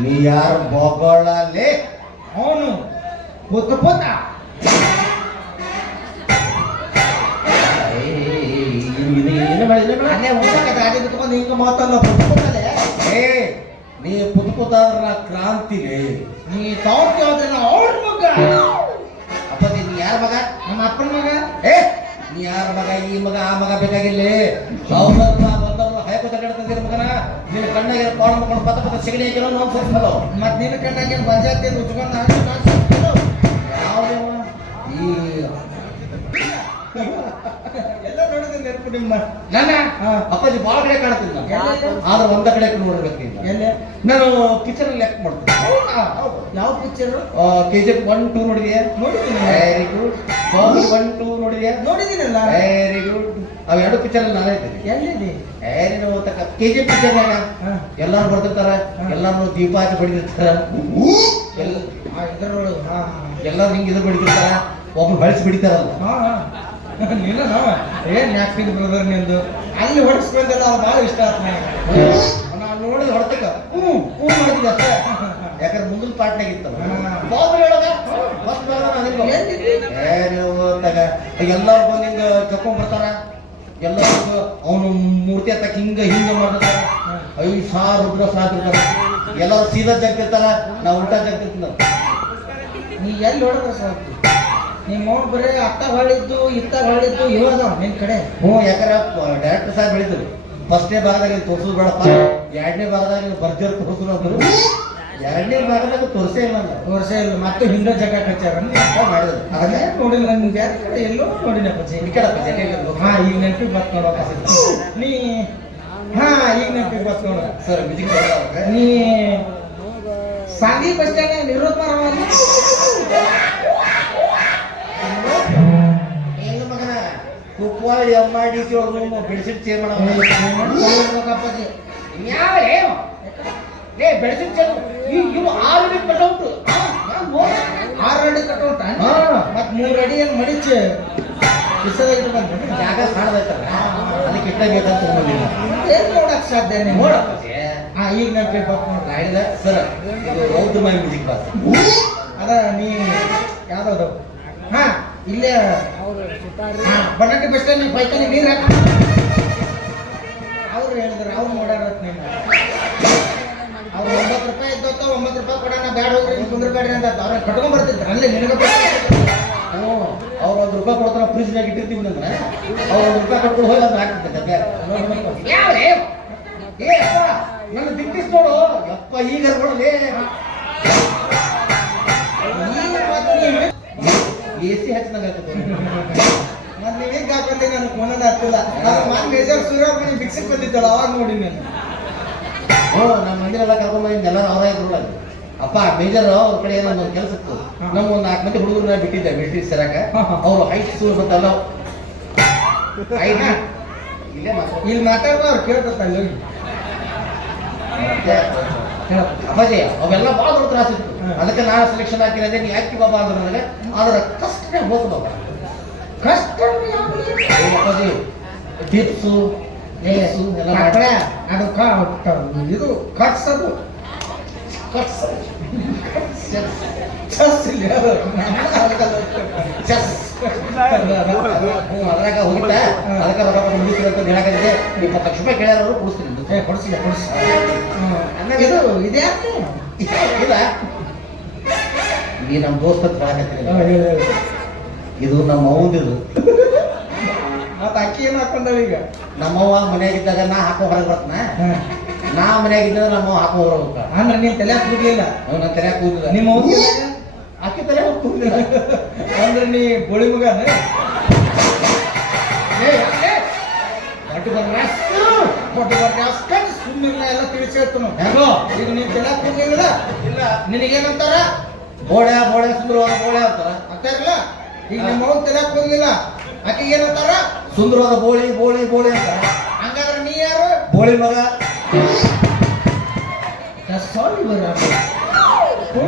ನೀ ಯಾರು ಬೊಗಳಲೆ ಅವನು ಪುತ್ತ ಪುತ್ತ ಏನು ಮಾಡಿದ್ರೆ ಅಲ್ಲೇ ಊಟಕ್ಕೆ ಗಾಡಿ ಬಿಟ್ಕೊಂಡು ಹಿಂಗೆ ಮಾತಲ್ಲ ಪುತ್ತ ಪುತ್ತಲೆ ಏ ನೀ ಪುತ್ ಪುತ್ತ ಆದ್ರ ಕ್ರಾಂತಿಗೆ ನೀ ತೌತಿ ಹೋದ್ರೆ ಅವ್ರ ಮಗ ಅಪ್ಪಾಜಿ ನೀ ಯಾರ ಮಗ ನಮ್ಮ ಅಪ್ಪನ ಮಗ ಏ ನೀ ಯಾರ ಮಗ ಈ ಮಗ ಆ ಮಗ ಬೇಕಾಗಿಲ್ಲ ಅವ್ರನ್ನ ಬಂದವ್ರನ್ನ ಹೈಕ ತಗೊಂಡ್ತಿದ್ದೀರ ಮಗನ ನಿನ್ನ ಕಣ್ಣಾಗ ಪಾಡ್ ಮಾಡ್ಕೊಂಡು ಪತ್ತ ಪತ್ತ ಸಿಗಣಿ ಹಾಕಿರೋ ನಾವು ಸೇರಿಸಲ್ಲ ಮತ್ತೆ ನಿನ್ನ ಕಣ್ಣಾಗ ಬಂಜಾತಿ ಉಚ್ಕೊಂಡು ನಾನು ಯಾವ ಈ ಎಲ್ಲ ನೋಡಿದ್ರೆ ನೆನಪು ನಿಮ್ಮ ನನ್ನ ಅಪ್ಪಾಜಿ ಭಾಳ ಕಡೆ ಕಾಣ್ತಿಲ್ಲ ಆದ್ರೆ ಒಂದ ಕಡೆ ನೋಡ್ಬೇಕು ಇಲ್ಲ ಎಲ್ಲಿ ನಾನು ಪಿಕ್ಚರ್ ಲೆಕ್ಕ ಮಾಡ್ತೀನಿ ಯಾವ ಪಿಕ್ಚರ್ KGF 1-2 ನೋಡಿದ್ಯಾ ನೋಡಿದ್ದೀನಿ ವೆರಿ ಗುಡ್ ಬಾಹುಬಲಿ 1-2 ನೋಡಿದ್ಯಾ ನೋಡಿದ್ದೀನಲ್ಲ ವೆರಿ ಗುಡ್ ಅವ್ ಎರಡು ಪಿಕ್ಚರ್ ಅಲ್ಲಿ ನಾನೇ ಇದ್ದೀನಿ ಎಲ್ಲಿದೆ KGF ಪಿಕ್ಚರ್ನಾಗ ಎಲ್ಲಾರು ಬರ್ತಿರ್ತಾರ ಎಲ್ಲಾರು ದೀಪ ಹಚ್ಚಿ ಬಡಿದಿರ್ತಾರ ಇದರೊಳಗೆ ಎಲ್ಲಾರು ಹಿಂಗೆ ಇದು ಬಡಿದಿರ್ತಾರ ಒಬ್ಬರು ಬಳಸಿ ಬಿಡಿತಾರಲ್ಲ ನೀನು ಏನ್ ಯಾಕ್ತಿದ್ ಬ್ರದರ್ ನಿಂದು ಅಲ್ಲಿ ಹೊಡಿಸ್ಕೊಂಡೆಲ್ಲ ಅವ್ರು ಭಾಳ ಇಷ್ಟ ಆಯ್ತು ನಾನು ನೋಡಿದ ಹೊಡ್ತಕ್ಕ ಹ್ಞೂ ಮಾಡಿದ್ದೆ ಅಷ್ಟೇ ಯಾಕಂದ್ರೆ ಮುಂದಿನ ಪಾಟ್ನಾಗ ಇತ್ತಲ್ಲ ಬಾಹುಬಲಿ ಒಳಗ ಫಸ್ಟ್ ಎಲ್ಲಾರು ಬಂದು ಹಿಂಗ ಕರ್ಕೊಂಡ್ ಬರ್ತಾರ ಎಲ್ಲರಿಗೂ ಅವನು ಮೂರ್ತಿ ಹತ್ತಕ್ಕೆ ಹಿಂಗ ಮಾಡ್ತಾರ 5,000 ರುದ್ರ ಸಾಕಿರ್ತಾರ ಎಲ್ಲರೂ ಸೀದಾ ಜಗ್ತಿರ್ತಾರ ನಾವು ಉಲ್ಟಾ ಜಗ್ತಿರ್ತೀವಿ ನೀ ಎಲ್ಲಿ ಹೊಡೆದ್ರೆ ಸಾಕು ನಿಮ್ಮ ಅವ್ನು ಬರೀ ಅತ್ತ ಹೊಳಿದ್ದು ಇತ್ತ ಹೊಳಿದ್ದು ಇವಾಗ ನಿನ್ ಕಡೆ ಹ್ಞೂ ಯಾಕಂದ್ರೆ ಡೈರೆಕ್ಟರ್ ಸಾಹೇಬ್ ಹೇಳಿದ್ರು ಫಸ್ಟ್ನೇ ಭಾಗದಾಗ ತೋರಿಸೋದು ಬೇಡಪ್ಪ ಎರಡನೇ ಭಾಗದಾಗ ಬರ್ಜರ್ ತೋರಿಸೋದು ಅಂದ್ರು ಎರಡನೇ ಭಾಗದಾಗ ತೋರಿಸೇ ಇಲ್ಲ ವರ್ಷ ಇಲ್ಲ ಮತ್ತೆ ಹಿಂದೆ ಜಗ ಕಚ್ಚಾರ ಮಾಡಿದ್ರು ಅದನ್ನೇ ನೋಡಿಲ್ಲ ನಿಮ್ಗೆ ಬೇರೆ ಕಡೆ ಎಲ್ಲೋ ನೋಡಿನಪ್ಪ ಈ ಕಡೆ ಜಗ ಹಾ ಈಗ ನೆನಪಿಗೆ ಬತ್ ನೋಡಪ್ಪ ನೀ ಹಾ ಈಗ ನೆನಪಿಗೆ ಬತ್ ನೋಡ ಸರ್ ಮ್ಯೂಸಿಕ್ ನೀ ಸಾಂಗಿ ಬಸ್ ಸ್ಟ್ಯಾಂಡ್ ನಿರೋಧ ಮಾರವಲ್ಲ ಮಗನ ಕುಪ್ವಾಳಿ MRDC ಅವ್ರು ಬೆಡ್ಶೀಟ್ ಚೇಂಜ್ ಮಾಡೋದಪ್ಪಾಜಿ ಯಾವ ಏ ಬೆಡ್ಶೀಟ್ ಚೇಂಜ್ ಇವು 6 ಅಡಿ ಕಟ್ಔಟ್ 6 ಅಡಿ ಕಟ್ಔಟ್ ಮತ್ 3 ಅಡಿ ಏನು ಮಡಿಚೆ ಬಿಸದಾಗಿಟ್ಟು ಬಂದ್ರೆ ಜಾಗ ಸಾಣದೈತಲ್ಲ ಅದಕ್ಕೆ ಇಟ್ಟ ಬೇಕಂತ ಬಂದಿಲ್ಲ ಏನ್ ನೋಡಕ್ ಸಾಧ್ಯ ನೀವು ನೋಡಪ್ಪ ಹಾ ಈಗ ನೆನಪಿಗೆ ಬತ್ ನೋಡ್ರಿ ಹೇಳಿದ ಸರ್ ಇದು ರೌದ್ರಮಯ ಮ್ಯೂಸಿಕ್ ಬಾಸ್ ಅದ ನೀ ಯಾವ್ದು ಹಾ ಇಲ್ಲೇ ಬಣ್ಣಾಟಿ ಬಸ್ ಸ್ಟ್ಯಾಂಡ್ ಬೈಕಲ್ಲಿ ನೀರು ಹಾಕ ಅವ್ರು ಹೇಳಿದ್ರು ಅವ್ರು ನೋಡ್ಯಾರ ನೀನು ಅವ್ರು 9 ರೂಪಾಯಿ ಇದ್ದತ್ತ 9 ರೂಪಾಯಿ ಕೊಡೋಣ ಬ್ಯಾಡ ಹೋಗ್ರಿ ಕುಂದ್ರಬೇಡ್ರಿ ಅಂತ ಅವ್ರ ಕಟ್ಕೊಂಡ್ ಬರ್ತಿದ್ರು ಅಲ್ಲೇ ನಿನಗೆ ಹ್ಞೂ ಅವ್ರು 1 ರೂಪಾಯಿ ಕೊಡ್ತಾರ ಫ್ರಿಜ್ನಾಗ ಇಟ್ಟಿರ್ತೀವಿ ಅಂದ್ರೆ ಅವ್ರು 1 ರೂಪಾಯಿ ಕಟ್ಕೊಂಡು ಹೋಗಿ ಅದು ಹಾಕ್ತಿದ್ದೆ ಏ ಅಪ್ಪ ನನ್ನ ದಿಟ್ಟಿಸ್ ನೋಡು ಯಪ್ಪ ಈಗ ನೋಡಲಿ AC ಹಚ್ಚಿದಂಗೆ ಆಗ್ತದೆ ಮತ್ತೆ ನೀವೀಗ ಹಾಕೊಂಡೆ ನನಗೆ ಫೋನಲ್ಲಿ ಆಗ್ತಿಲ್ಲ ನಾನು ಮೇಜರ್ ಸೂರ್ಯಮಣಿ ಬಿಕ್ಸಿಗೆ ಬಂದಿದ್ದಲ್ಲ ಅವಾಗ ನೋಡಿ ನಾನು ಹ್ಞೂ ನಮ್ಮ ಮಂದಿರೆಲ್ಲ ಕರ್ಕೊಂಡ್ಬಂದು ಎಲ್ಲರೂ ಅವರೇ ಇದ್ರು ಅಪ್ಪ ಮೇಜರ್ ಅವ್ರ ಕಡೆ ಏನೋ ಒಂದು ಕೆಲಸ ಇತ್ತು ನಮ್ಮ ಒಂದು 4 ಮಂದಿ ಹುಡುಗರನ್ನ ಬಿಟ್ಟಿದ್ದೆ ಮಿಲಿಟರಿ ಸೇರಾಕ ಅವರು ಹೈಟ್ಸ್ ಮತ್ತಲ್ಲ ಇಲ್ಲೇ ಇಲ್ಲಿ ಮಾತಾಡುವ ಅವ್ರು ಕೇಳ್ಕೊತ ಅಲ್ಲಿ ಅಪ್ಪಾಜಿ ಅವೆಲ್ಲ ಭಾಳ ದೊಡ್ಡ ತ್ರಾಸ ಇತ್ತು ಅದಕ್ಕೆ ನಾನು ಸೆಲೆಕ್ಷನ್ ಹಾಕಿರೋದೇ ನೀ ಯಾಕೆ ಬಾಬಾ ಅಂದ್ರೆ ನನಗೆ ಆದ್ರೆ ಕಷ್ಟನೇ ಹೋತು ಬಾಬಾ ಕಷ್ಟ ಅಪ್ಪಾಜಿ ಟಿಪ್ಸು ಅದು ಇದು ಕಟ್ಸದು ಅದ್ರಾಗ ಹೋಗಿದ್ದ ಅದಕ್ಕೆ ರೊಕ್ಕ ಮುಗಿಸ್ರಿ ಅಂತ ಹೇಳಕತ್ತಿದ್ದೆ 20 ಲಕ್ಷ ರೂಪಾಯಿ ಕೇಳ್ಯಾರ ಅವರು ಕೊಡಿಸ್ತೀನಿ ಕೊಡಿಸಿಲ್ಲ ಇದು ಇದೆ ಇಲ್ಲ ಈ ನಮ್ಮ ದೋಸ್ತ ಹೇಳಕತ್ತಿಲ್ಲ ಇದು ನಮ್ಮ ಅವ್ವದಿದು ಮತ್ತೆ ಅಕ್ಕಿ ಏನು ಹಾಕೊಂಡಾಳ ಈಗ ನಮ್ಮವ್ವ ಮನ್ಯಾಗಿದ್ದಾಗ ನಾ ಹಾಕೋ ಹೊರಗೆ ಬರ್ತನ ನಾ ಮನ್ಯಾಗಿದ್ದಾಗ ನಮ್ಮವ್ವ ಹಾಕೋ ಹೊರಗೆ ಹೋಗ್ತಾಳ ಅಂದ್ರೆ ನೀನ್ ತಲೆ ಕೂದಲಿಲ್ಲ ನನ್ನ ತಲೆ ಕೂದಿಲ್ಲ ನಿಮ್ಮ ಅಕ್ಕಿ ತಲೆ ಹೋಗಿ ಕೂದಿಲ್ಲ ಅಂದ್ರೆ ನೀ ಬೋಳಿ ಮಗನ ಸುಮ್ಮನೆ ಎಲ್ಲ ತಿಳಿಸಿ ಹೇಳ್ತಾನ ಹೆಂಗೋ ಈಗ ನೀನ್ ತಲೆ ಕೂದಲಿಲ್ಲ ಇಲ್ಲ ನಿನಗೇನಂತಾರ ಬೋಳೆ ಸುಂದರವಾದ ಬೋಳೆ ಅಂತಾರ ಅಂತಾರಲ್ಲ ಈಗ ನಿಮ್ಮ ಅವ್ವ ತಲೆ ಕೂದಲಿಲ್ಲ ಆಕೆಗೆ ಏನಂತಾರ ಸುಂದರವಾದ ಬೋಳಿ ಅಂತಾರ ಹಂಗಾದ್ರೆ ನೀ ಯಾರು ಬೋಳಿ ಮಗ ಸಾರಿ ಬರ